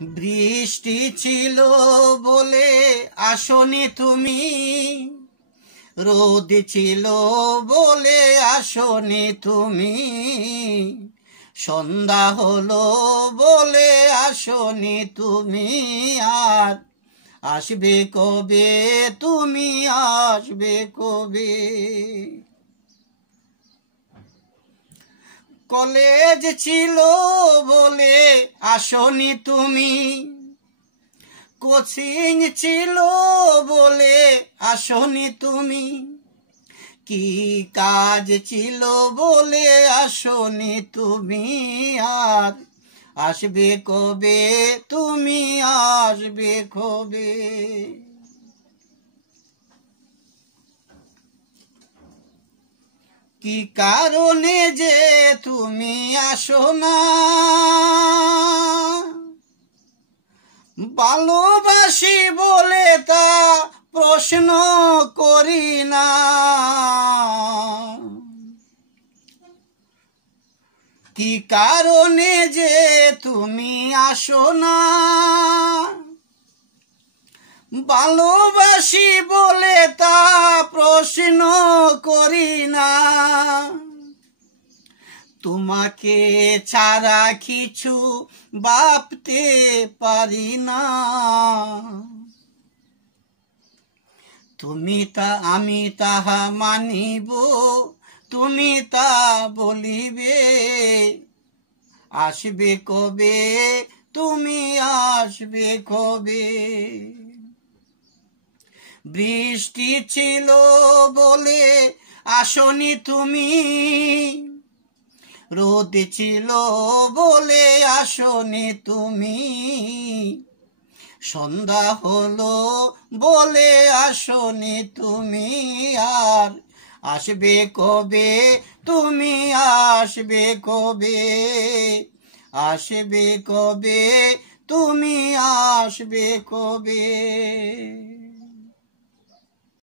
বৃষ্টি ছিল বলে আসনি তুমি, রোদ ছিল বলে আসনি তুমি, সন্ধ্যা হলো বলে আসনি তুমি। আর আসবে কবে তুমি, আসবে কবে? কলেজ ছিল বলে আসনি তুমি, কোচিং ছিল বলে আসনি তুমি, কি কাজ ছিল বলে আসনি তুমি। আর আসবে কবে তুমি, আসবে কবে? কি কারণে যে তুমি আসো না, ভালোবাসি বলে তা প্রশ্ন করি না। কি কারণে যে তুমি আসো না, ভালোবাসি বলে তা প্রশ্ন করি না। তোমাকে ছাড়া কিছু ভাবতে পারি না। তুমি তা আমি তাহা মানিব, তুমি তা বলিবে। আসবে কবে তুমি, আসবে কবে? বৃষ্টি ছিল বলে আসনি তুমি, রোদ ছিল বলে আসনি তুমি, সন্ধ্যা হলো বলে আসনি তুমি। আর আসবে কবে তুমি, আসবে কবে? আসবে কবে তুমি, আসবে কবে?